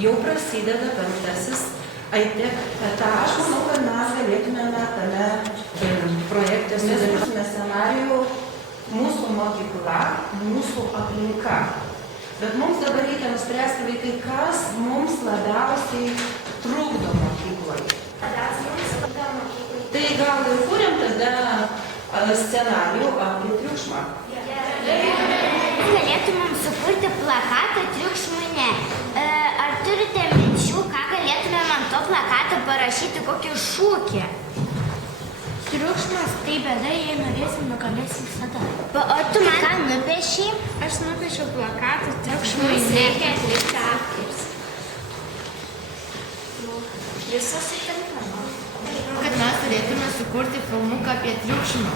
jau prasideda penktasis ITEC etapas. Aš manau, kad mes galėtumėme tame projekte sudarysime scenarijų mūsų mokykla, mūsų aplinka. Bet mums dabar reikia nuspręsti, vaikai, kas mums labiausiai trukdo mokykloje. Tai gal ir kūrėm tada scenarijų apie triukšmą. Galėtumėm sukurti plakatą triukšmui ne. Ar turite minčių, ką galėtumėm ant to plakato parašyti, kokį šūkį? Triukšmas tai bėda, jei norėsim, nugalėsim visada. O tu man ką nupiešiai? Aš nupiešiau plakatą triukšmui ne. Reikia atlikti aktorius. Visas įtinkama. Kad mes turėtume sukurti filmuką apie triukšmą.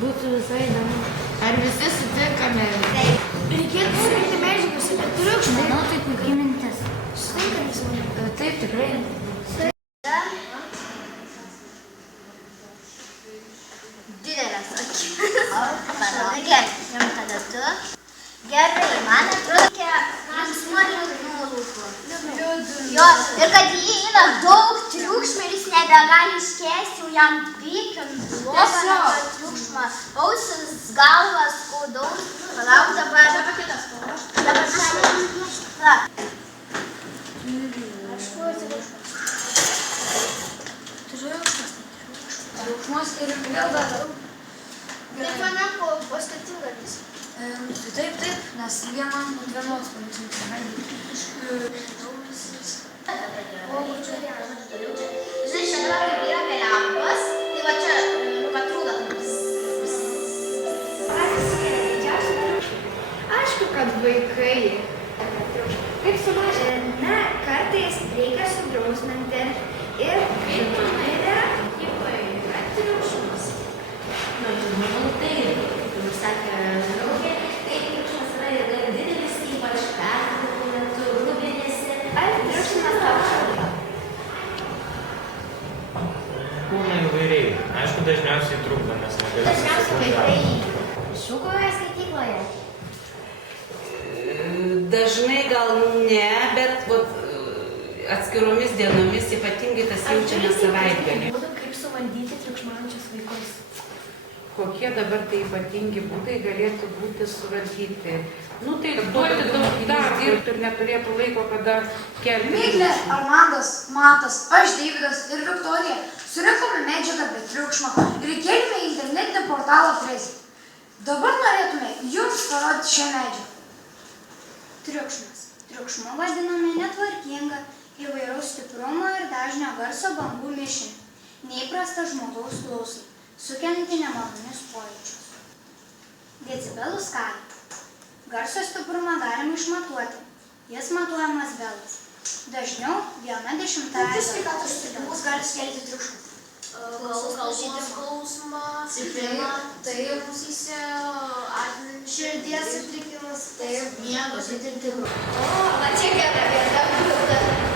Būtų visai įdomu. Ar visi sutinkame? Taip. Reikėtų surinkti medžiagas apie triukšmą. Manau, tai puikiai mintis. Taip, tikrai. Didelės akis. Gerai, jam tada tu. Gerai, man atrodo, linksmų liūdnų lūpų. Jo, ir kad jį yra daug triukšmų ir jis nebegali iškęsti, jau jam pykim, bloga nuo to triukšmą. Ausis, galvas, skaudaus. Palauk dabar. Dabar kitas spalvas. Dabar šalia. Va. Triukšmas ir vėl dar. Taip, manau, paskatinga vis. Taip, nes vienam ant vienos policijos. Žinai, čia dabar kaip yra apie lempas, tai va čia, kad trūda. Aišku, kad vaikai. Kaip sumažinti? Na, kartais reikia sudrausminti ir kaip numirė, yra triukšmas. Na, manau, tai, kaip jau sakė draugė, tai triukšmas yra ir dar didelis, ypač pertraukų metu, rudenėse. Ar triukšmas tau šalia? Būna įvairiai. Aišku, dažniausiai trukdo, nes negali Dažniausiai vaikai šūkauja skaitykloje. Dažnai gal ne, bet atskiromis dienomis ypatingai tas jaučiame savaitgalį. Kaip suvaldyti triukšmaujančius vaikus? Kokie dabar tai ypatingi būdai galėtų būti suvaldyti? Nu tai duoti daug dar dirbti ir neturėtų laiko, kada kelti. Miglė, Armandas, Matas, aš Deividas ir Viktorija surinkome medžiagą apie triukšmą ir įkėlėme į internetinį portalą Frezi. Dabar norėtume jums parodyti šią medžiagą. Triukšmas. Triukšmu vadiname netvarkingą, įvairaus stiprumo ir dažnio garso bangų mišinį, neįprastą žmogaus klausai, sukeliantį nemalonius pojūčius. Decibelų skalė. Garso stiprumą galima išmatuoti. Jis matuojamas belas. Dažniau 1/10. Kokius sveikatos sutrikimus gali sukelti triukšmas? Skausmą, cypimą, ausyse, širdies sutrikimas, miego sutrikimą. O, va čia gera vieta.